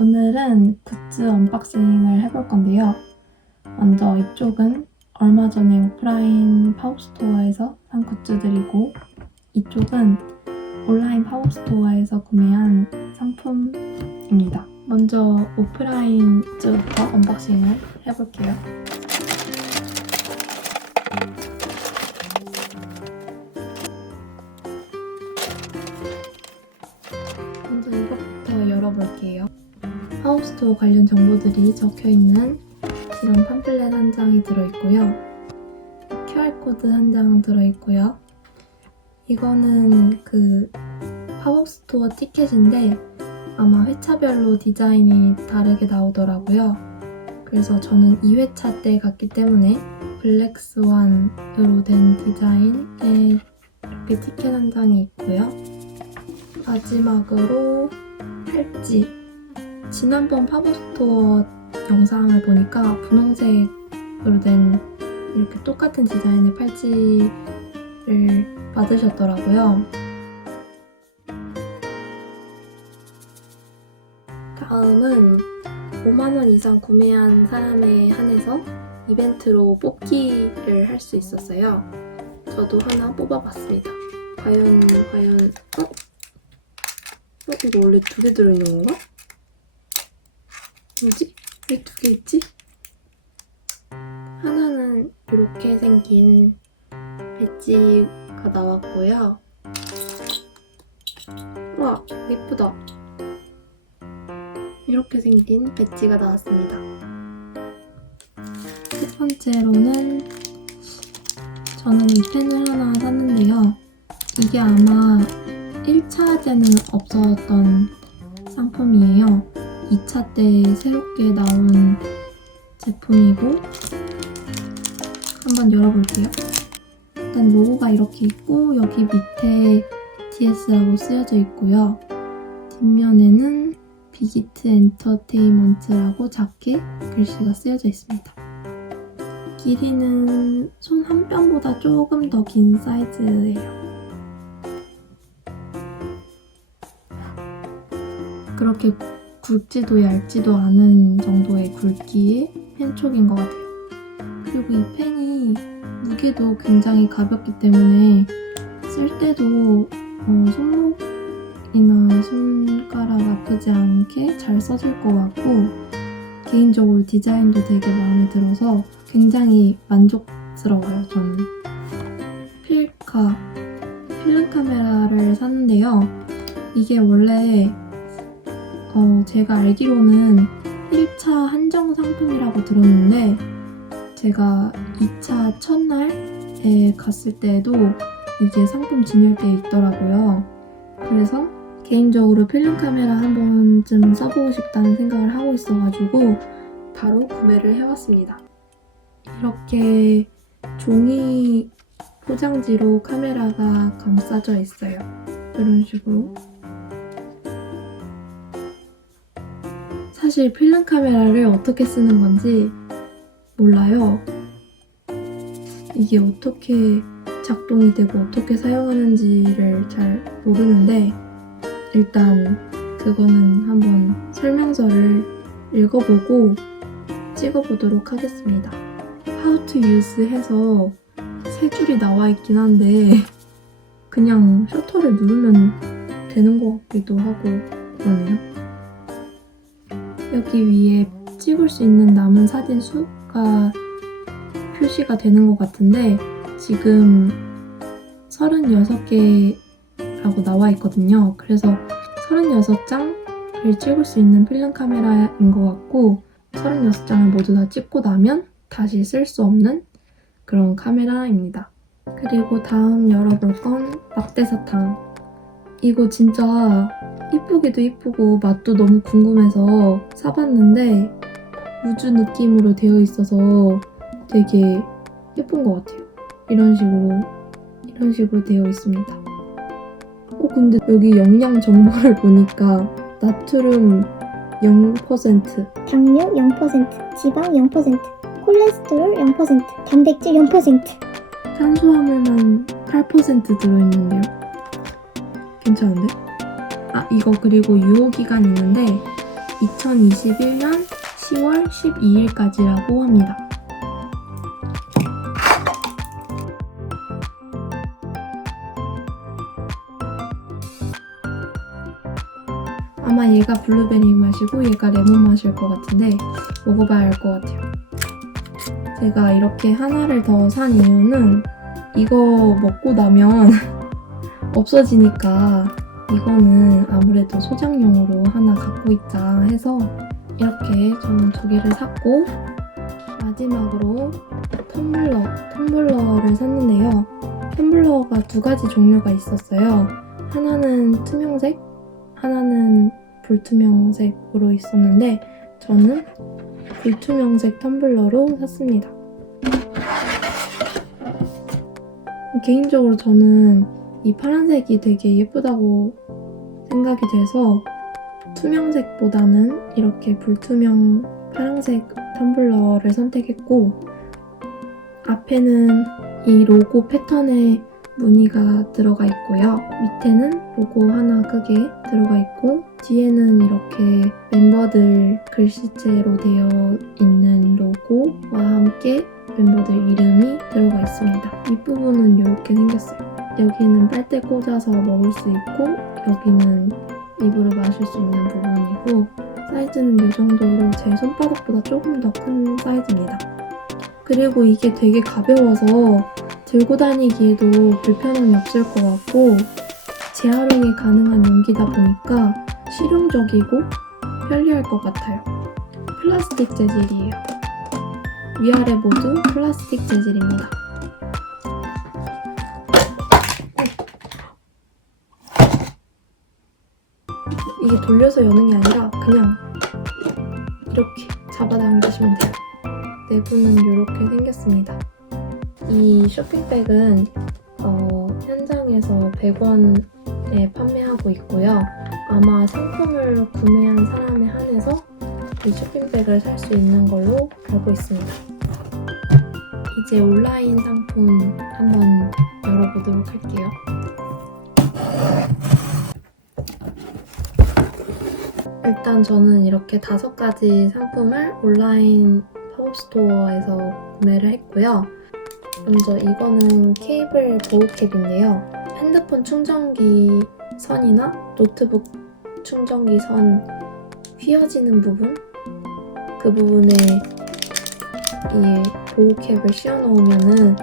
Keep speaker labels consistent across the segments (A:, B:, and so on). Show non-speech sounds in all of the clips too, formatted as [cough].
A: 오늘은 굿즈 언박싱을 해볼 건데요. 먼저 이쪽은 얼마 전에 오프라인 팝업스토어에서 산 굿즈들이고 이쪽은 온라인 팝업스토어에서 구매한 상품입니다. 먼저 오프라인 굿즈부터 언박싱을 해볼게요. 하우스토어 관련 정보들이 적혀 있는 이런 팜플렛 한 장이 들어있고요. QR코드 한 장 들어있고요. 이거는 그 팝업 스토어 티켓인데 아마 회차별로 디자인이 다르게 나오더라고요. 그래서 저는 2회차 때 갔기 때문에 블랙스완으로 된 디자인의 이렇게 티켓 한 장이 있고요. 마지막으로 팔찌. 지난번 팝업스토어 영상을 보니까 분홍색으로 된 이렇게 똑같은 디자인의 팔찌를 받으셨더라고요. 다음은 5만원 이상 구매한 사람에 한해서 이벤트로 뽑기를 할 수 있었어요. 저도 하나 뽑아봤습니다. 과연, 과연, 어? 어, 이거 원래 두 개 들어있는 건가? 뭐지? 왜 두 개 있지? 하나는 이렇게 생긴 배지가 나왔고요. 와, 예쁘다. 이렇게 생긴 배지가 나왔습니다. 첫 번째로는 저는 이 펜을 하나 샀는데요. 이게 아마 1차제는 없었던 상품이에요. 2차 때 새롭게 나온 제품이고 한번 열어볼게요. 일단 로고가 이렇게 있고 여기 밑에 TS라고 쓰여져 있고요. 뒷면에는 비기트 엔터테인먼트라고 작게 글씨가 쓰여져 있습니다. 길이는 손 한 뼘보다 조금 더 긴 사이즈예요. 그렇게 굵지도 얇지도 않은 정도의 굵기의 펜촉인 것 같아요. 그리고 이 펜이 무게도 굉장히 가볍기 때문에 쓸 때도 어, 손목이나 손가락 아프지 않게 잘 써질 것 같고 개인적으로 디자인도 되게 마음에 들어서 굉장히 만족스러워요, 저는. 필카, 필름 카메라를 샀는데요. 이게 원래 어, 제가 알기로는 1차 한정 상품이라고 들었는데 제가 2차 첫날에 갔을 때도 이게 상품 진열대에 있더라고요. 그래서 개인적으로 필름 카메라 한 번쯤 써보고 싶다는 생각을 하고 있어가지고 바로 구매를 해왔습니다. 이렇게 종이 포장지로 카메라가 감싸져 있어요. 이런 식으로. 사실 필름 카메라를 어떻게 쓰는 건지 몰라요. 이게 어떻게 작동이 되고 어떻게 사용하는지를 잘 모르는데 일단 그거는 한번 설명서를 읽어보고 찍어보도록 하겠습니다. How to use 해서 세 줄이 나와 있긴 한데 그냥 셔터를 누르면 되는 것 같기도 하고 그러네요. 여기 위에 찍을 수 있는 남은 사진 수가 표시가 되는 것 같은데 지금 36개라고 나와 있거든요. 그래서 36장을 찍을 수 있는 필름 카메라인 것 같고 36장을 모두 다 찍고 나면 다시 쓸 수 없는 그런 카메라입니다. 그리고 다음 열어볼 건 막대사탕. 이거 진짜 이쁘기도 이쁘고 맛도 너무 궁금해서 사봤는데 우주 느낌으로 되어 있어서 되게 예쁜 것 같아요. 이런 식으로 이런 식으로 되어 있습니다. 어 근데 여기 영양 정보를 [laughs] 보니까 나트륨 0%,
B: 당뇨 0%, 지방 0%, 콜레스테롤 0%, 단백질 0%.
A: 탄수화물만 8% 들어있는데요. 괜찮은데? 아 이거 그리고 유효 기간이 있는데 2021년 10월 12일까지라고 합니다. 아마 얘가 블루베리 맛이고 얘가 레몬 맛일 것 같은데 먹어봐야 알 것 같아요. 제가 이렇게 하나를 더 산 이유는 이거 먹고 나면 [laughs] 없어지니까 이거는 아무래도 소장용으로 하나 갖고 있자 해서 이렇게 저는 두 개를 샀고 마지막으로 텀블러, 텀블러를 샀는데요. 텀블러가 두 가지 종류가 있었어요. 하나는 투명색, 하나는 불투명색으로 있었는데 저는 불투명색 텀블러로 샀습니다. 개인적으로 저는 이 파란색이 되게 예쁘다고 생각이 돼서 투명색보다는 이렇게 불투명 파란색 텀블러를 선택했고 앞에는 이 로고 패턴의 무늬가 들어가 있고요. 밑에는 로고 하나 크게 들어가 있고 뒤에는 이렇게 멤버들 글씨체로 되어 있는 로고와 함께 멤버들 이름이 들어가 있습니다. 윗부분은 이렇게 생겼어요. 여기는 빨대 꽂아서 먹을 수 있고 여기는 입으로 마실 수 있는 부분이고 사이즈는 이 정도로 제 손바닥보다 조금 더 큰 사이즈입니다. 그리고 이게 되게 가벼워서 들고 다니기에도 불편함이 없을 것 같고 재활용이 가능한 용기다 보니까 실용적이고 편리할 것 같아요. 플라스틱 재질이에요. 위아래 모두 플라스틱 재질입니다. 이게 돌려서 여는 게 아니라 그냥 이렇게 잡아당기시면 돼요. 내부는 이렇게 생겼습니다. 이 쇼핑백은 어, 현장에서 100원에 판매하고 있고요. 아마 상품을 구매한 사람에 한해서 이 쇼핑백을 살 수 있는 걸로 알고 있습니다. 이제 온라인 상품 한번 열어보도록 할게요. 일단 저는 이렇게 다섯 가지 상품을 온라인 팝업 스토어에서 구매를 했고요. 먼저 이거는 케이블 보호캡인데요. 핸드폰 충전기 선이나 노트북 충전기 선 휘어지는 부분 그 부분에 이 보호캡을 씌워 놓으면은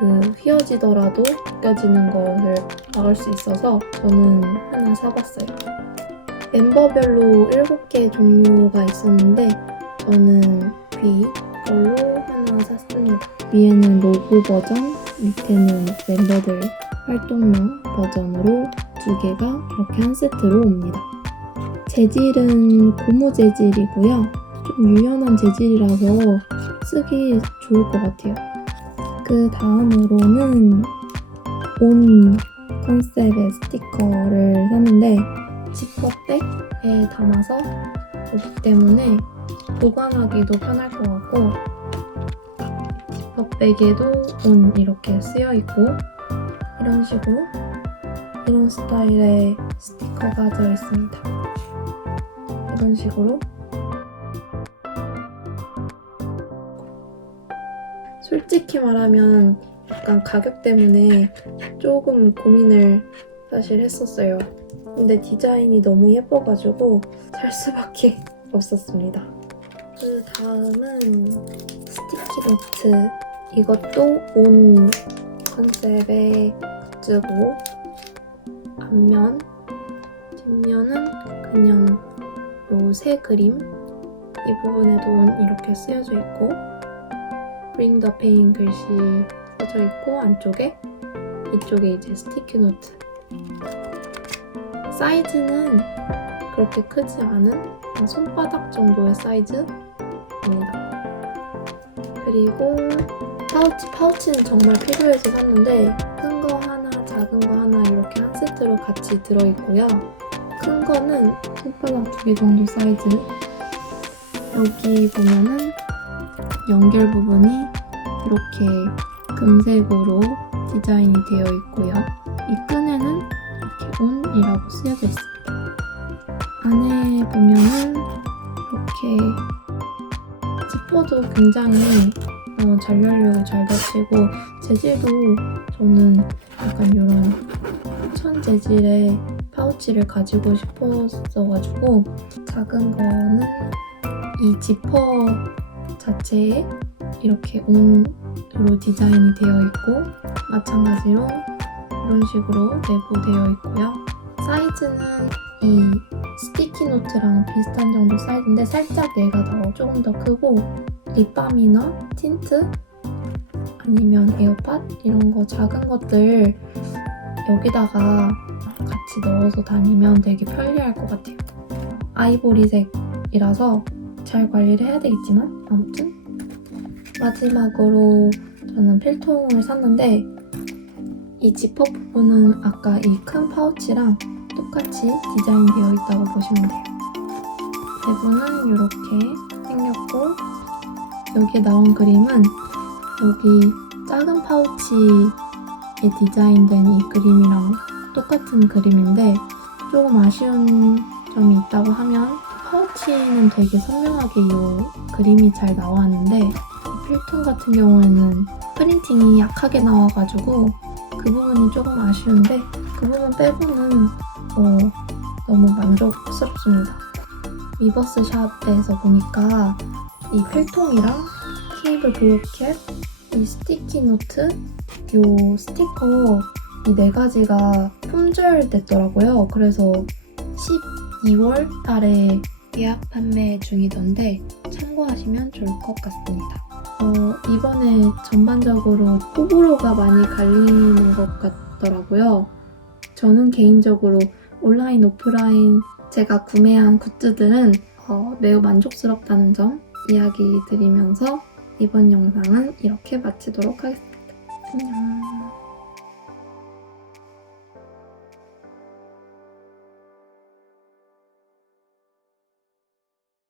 A: 그 휘어지더라도 벗겨지는 것을 막을 수 있어서 저는 하나 사봤어요. 멤버별로 7개 종류가 있었는데 저는 B 걸로 하나 샀습니다. 위에는 로고 버전, 밑에는 멤버들 활동명 버전으로 두 개가 이렇게 한 세트로 옵니다. 재질은 고무 재질이고요. 좀 유연한 재질이라서 쓰기 좋을 것 같아요. 그 다음으로는 온 컨셉의 스티커를 샀는데 지퍼백에 담아서 오기 때문에 보관하기도 편할 것 같고 지퍼백에도 온 이렇게 쓰여 있고 이런 식으로 이런 스타일의 스티커가 되어 있습니다. 이런 식으로 솔직히 말하면 약간 가격 때문에 조금 고민을 사실 했었어요. 근데 디자인이 너무 예뻐가지고 살 수밖에 [laughs] 없었습니다. 그 다음은 스티키 노트. 이것도 온 컨셉의 굿즈고 앞면, 뒷면은 그냥 요 새 그림 이 부분에도 온 이렇게 쓰여져 있고 Bring the pain 글씨 써져 있고 안쪽에 이쪽에 이제 스티키 노트 사이즈는 그렇게 크지 않은 한 손바닥 정도의 사이즈입니다. 그리고 파우치, 파우치는 정말 필요해서 샀는데 큰 거 하나, 작은 거 하나 이렇게 한 세트로 같이 들어있고요. 큰 거는 손바닥 두 개 정도 사이즈. 여기 보면은 연결 부분이 이렇게 금색으로 디자인이 되어 있고요. 이 끈에는 온이라고 쓰여져 있습니다. 안에 보면은 이렇게 지퍼도 굉장히 어, 잘 열리고 잘 닫히고 재질도 저는 약간 이런 천 재질의 파우치를 가지고 싶었어가지고 작은 거는 이 지퍼 자체에 이렇게 온으로 디자인이 되어 있고 마찬가지로 이런 식으로 내부되어 있고요. 사이즈는 이 스티키 노트랑 비슷한 정도 사이즈인데 살짝 얘가 더 조금 더 크고 립밤이나 틴트 아니면 에어팟 이런 거 작은 것들 여기다가 같이 넣어서 다니면 되게 편리할 것 같아요. 아이보리색이라서 잘 관리를 해야 되겠지만 아무튼 마지막으로 저는 필통을 샀는데 이 지퍼 부분은 아까 이 큰 파우치랑 똑같이 디자인 되어 있다고 보시면 돼요. 대부는 이렇게 생겼고 여기에 나온 그림은 여기 작은 파우치에 디자인된 이 그림이랑 똑같은 그림인데 조금 아쉬운 점이 있다고 하면 파우치는 되게 선명하게 이 그림이 잘 나왔는데 이 필통 같은 경우에는 프린팅이 약하게 나와가지고 그 부분이 조금 아쉬운데 그 부분 빼고는 어, 너무 만족스럽습니다. 위버스 샵에서 보니까 이 필통이랑 케이블 보호캡, 이 스티키 노트, 요 스티커 이 네 가지가 품절됐더라고요. 그래서 12월 달에 예약 판매 중이던데 참고하시면 좋을 것 같습니다. 어, 이번에 전반적으로 호불호가 많이 갈리는 것 같더라고요. 저는 개인적으로 온라인, 오프라인 제가 구매한 굿즈들은 어, 매우 만족스럽다는 점 이야기 드리면서 이번 영상은 이렇게 마치도록 하겠습니다. 안녕.